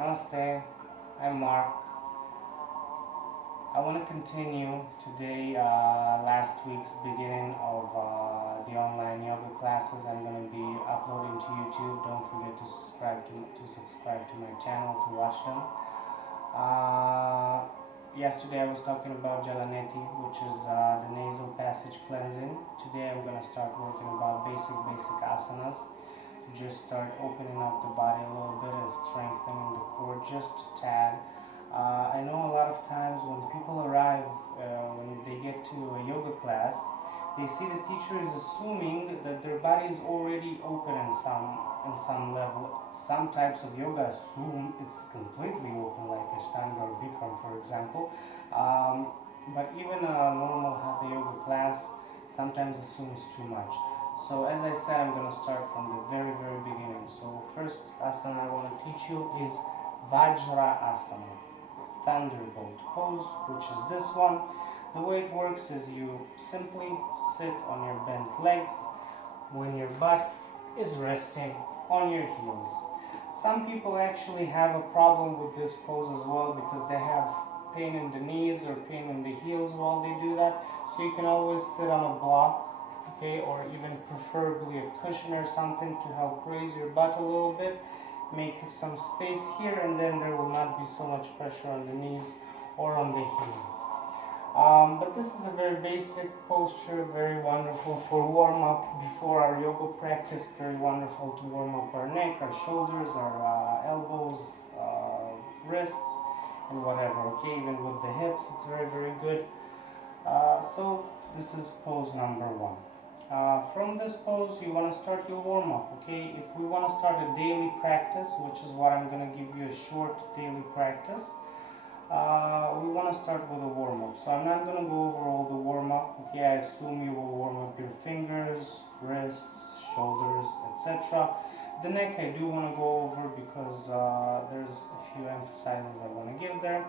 Namaste, I'm Mark. I want to continue today last week's beginning of the online yoga classes I'm going to be uploading to YouTube. Don't forget to subscribe to my channel to watch them. Yesterday I was talking about Jalaneti, which is the nasal passage cleansing. Today I'm going to start working about basic asanas. Just start opening up the body a little bit and strengthening the core just a tad. I know a lot of times when people arrive, when they get to a yoga class, they see the teacher is assuming that their body is already open in some level. Some types of yoga assume it's completely open, like Ashtanga or Bikram, for example. But even a normal Hatha yoga class sometimes assumes too much. So as I said, I'm going to start from the very beginning. So first asana I want to teach you is vajrasana, thunderbolt pose, which is this one. The way it works is you simply sit on your bent legs when your butt is resting on your heels. Some people actually have a problem with this pose as well because they have pain in the knees or pain in the heels while they do that. So you can always sit on a block, okay, or even preferably a cushion or something to help raise your butt a little bit. Make some space here, and then there will not be so much pressure on the knees or on the heels. But this is a very basic posture, very wonderful for warm up before our yoga practice, very wonderful to warm up our neck, our shoulders, our elbows, wrists, and whatever, okay, even with the hips, it's very good. So this is pose number one. From this pose, you want to start your warm-up, okay? If we want to start a daily practice, which is what I'm going to give you a short daily practice, we want to start with a warm-up. So I'm not going to go over all the warm-up, okay? I assume you will warm up your fingers, wrists, shoulders, etc. The neck I do want to go over because there's a few emphasizes I want to give there.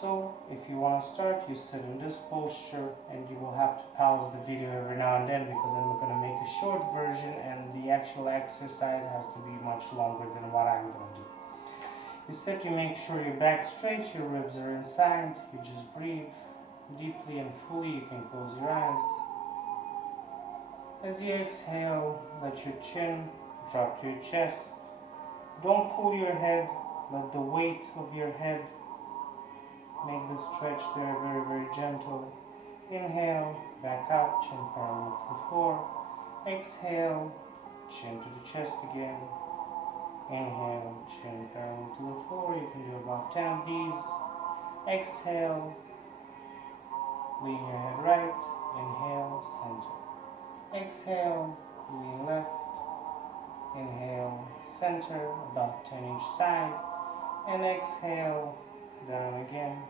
So if you want to start, you sit in this posture, and you will have to pause the video every now and then because I'm going to make a short version and the actual exercise has to be much longer than what I'm going to do. You sit, you make sure your back straight, your ribs are inside, you just breathe deeply and fully. You can close your eyes. As you exhale, let your chin drop to your chest. Don't pull your head, let the weight of your head make the stretch there very gentle. Inhale, back up, chin parallel to the floor. Exhale, chin to the chest again. Inhale, chin parallel to the floor. You can do about 10 of these. Exhale, lean your head right. Inhale, center. Exhale, lean left. Inhale, center, about 10 each side. And exhale, down again.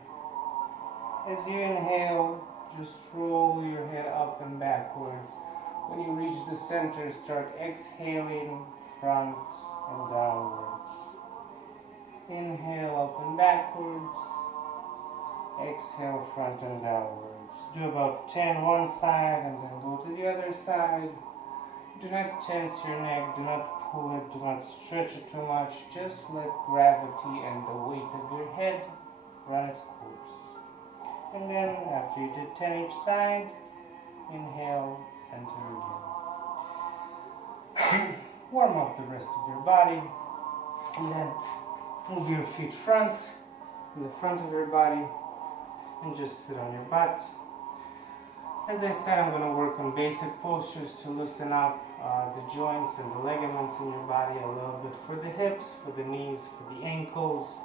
As you inhale, just roll your head up and backwards. When you reach the center, start exhaling front and downwards. Inhale up and backwards. Exhale front and downwards. Do about 10 one side and then go to the other side. Do not tense your neck, do not pull it, do not stretch it too much. Just let gravity and the weight of your head run its course. And then after you did 10 each side, inhale, center again. Warm up the rest of your body, and then move your feet front, in the front of your body, and just sit on your butt. As I said, I'm going to work on basic postures to loosen up the joints and the ligaments in your body a little bit for the hips, for the knees, for the ankles.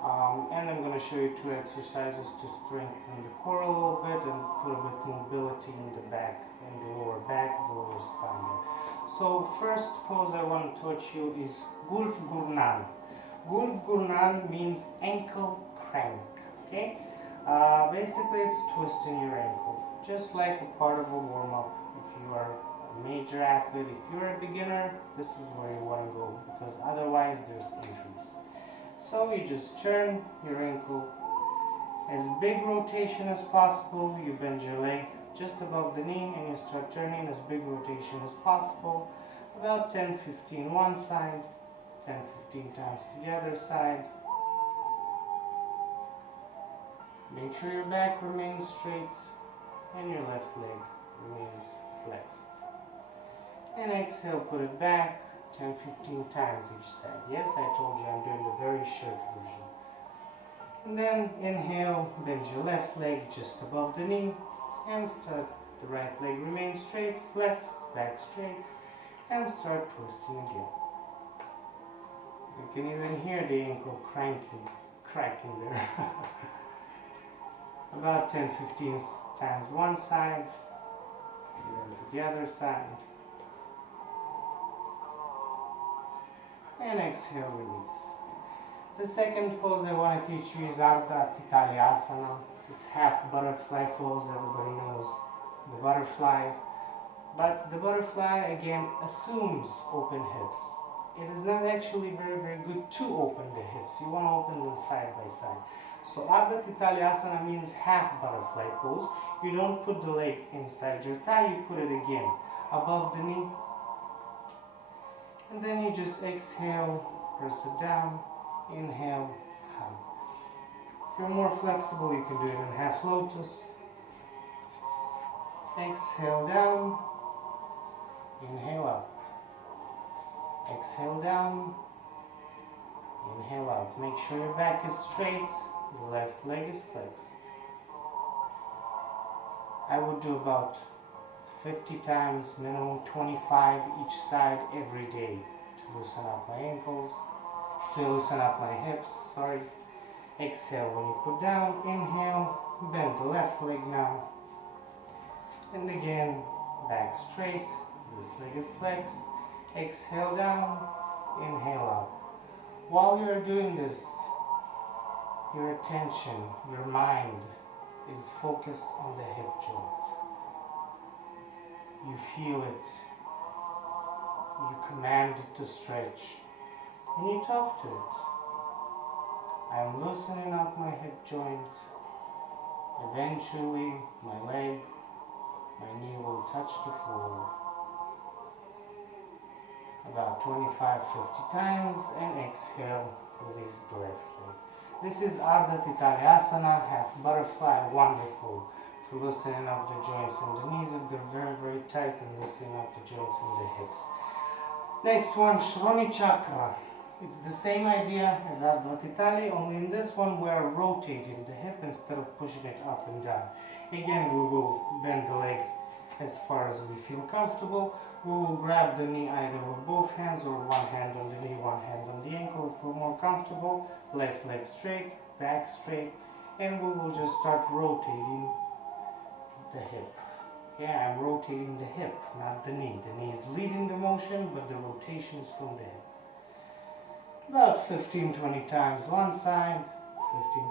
And I'm going to show you two exercises to strengthen the core a little bit and put a bit mobility in the back, in the lower back, the lower spine. So first pose I want to touch you is ghoornan. Ghoornan means ankle crank. Okay, basically it's twisting your ankle, just like a part of a warm-up. If you are a major athlete, if you're a beginner, this is where you want to go because otherwise there's injuries. So you just turn your ankle as big rotation as possible. You bend your leg just above the knee and you start turning as big rotation as possible. About 10-15 one side, 10-15 times to the other side. Make sure your back remains straight and your left leg remains flexed. And exhale, put it back 10-15 times each side. Yes, I told you I'm doing the very short version. And then inhale, bend your left leg just above the knee and start. The right leg remains straight, flexed, back straight, and start twisting again. You can even hear the ankle cracking there. About 10-15 times one side, and then to the other side. And exhale, release. The second pose I want to teach you is ardha titali asana. It's half butterfly pose. Everybody knows the butterfly. But the butterfly again assumes open hips. It is not actually very good to open the hips. You want to open them side by side. So ardha titali asana means half butterfly pose. You don't put the leg inside your thigh, you put it again above the knee. And then you just exhale, press it down, inhale, hug. If you're more flexible, you can do it in half lotus. Exhale down, inhale up. Exhale down, inhale out. Make sure your back is straight, the left leg is flexed. I would do about 50 times, minimum 25 each side every day to loosen up my ankles, to loosen up my hips, sorry. Exhale when you put down, inhale, bend the left leg now. And again, back straight, this leg is flexed. Exhale down, inhale up. While you're doing this, your attention, your mind is focused on the hip joint. You feel it, you command it to stretch, and you talk to it. I am loosening up my hip joint. Eventually, my leg, my knee will touch the floor. About 25-50 times, and exhale, release the left leg. This is ardha titali asana, half butterfly, wonderful for loosening up the joints in the knees if they're very tight, and loosening up the joints in the hips. Next one, shroni chakra. It's the same idea as ardha titali, only in this one we are rotating the hip instead of pushing it up and down. Again, we will bend the leg as far as we feel comfortable. We will grab the knee either with both hands or one hand on the knee, one hand on the ankle if we're more comfortable. Left leg straight, back straight, and we will just start rotating the hip. Yeah, I'm rotating the hip, not the knee. The knee is leading the motion, but the rotation is from the hip. About 15-20 times one side,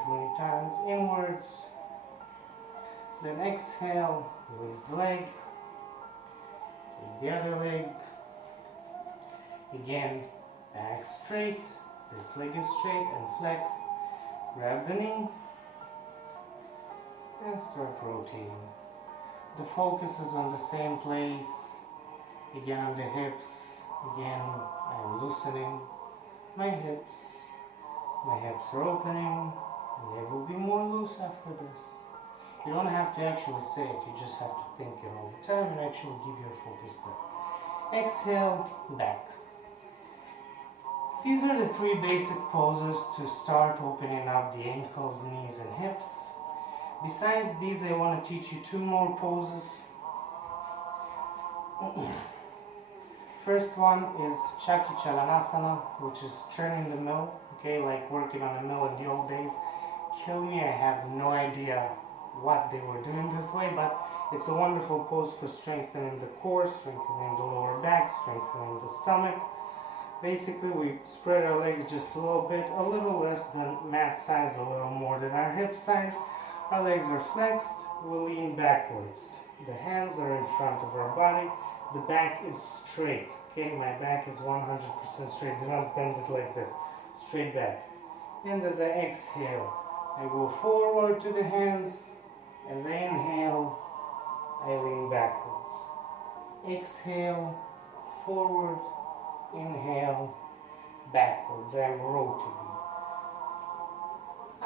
15-20 times inwards. Then exhale, release the leg. Take the other leg. Again, back straight. This leg is straight and flexed. Grab the knee and start rotating. The focus is on the same place. Again on the hips. Again, I'm loosening my hips. My hips are opening, and they will be more loose after this. You don't have to actually say it, you just have to think it all the time and actually give your focus there. Exhale, back. These are the three basic poses to start opening up the ankles, knees, and hips. Besides these, I want to teach you two more poses. First one is chakki chalanasana, which is churning the mill, okay, like working on a mill in the old days. Kill me, I have no idea what they were doing this way, but it's a wonderful pose for strengthening the core, strengthening the lower back, strengthening the stomach. Basically, we spread our legs just a little less than mat size, a little more than our hip size. Our legs are flexed, we lean backwards. The hands are in front of our body, the back is straight. Okay, my back is 100% straight, do not bend it like this, straight back. And as I exhale, I go forward to the hands. As I inhale, I lean backwards. Exhale, forward, inhale, backwards. I'm rotating.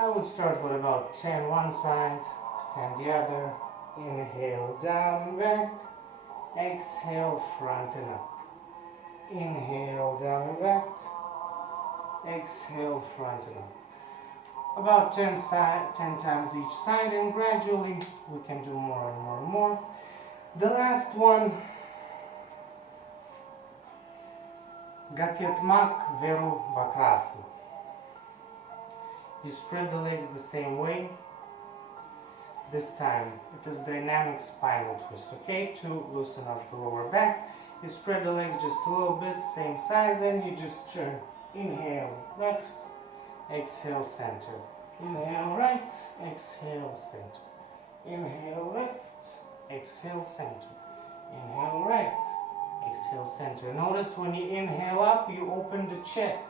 I would start with about 10 one side, 10 the other. Inhale, down and back. Exhale, front and up. Inhale, down and back. Exhale, front and up. About 10 times each side, and gradually we can do more and more and more. The last one, gatyatmak, meru, vakrasana. You spread the legs the same way. This time it is dynamic spinal twist, okay? To loosen up the lower back. You spread the legs just a little bit, same size, and you just turn. Inhale, left, exhale, center. Inhale, right, exhale, center. Inhale, left, exhale, center. Inhale, right, exhale, center. Notice when you inhale up, you open the chest.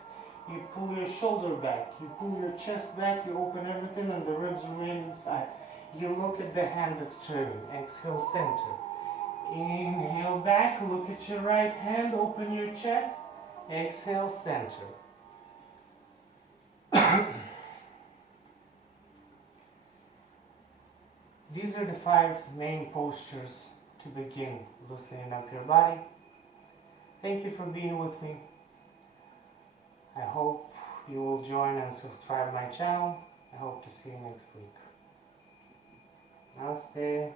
You pull your shoulder back, you pull your chest back, you open everything and the ribs remain inside. You look at the hand that's turning. Exhale, center. Inhale back, look at your right hand, open your chest. Exhale, center. These are the 5 main postures to begin loosening up your body. Thank you for being with me. I hope you will join and subscribe my channel. I hope to see you next week. Namaste.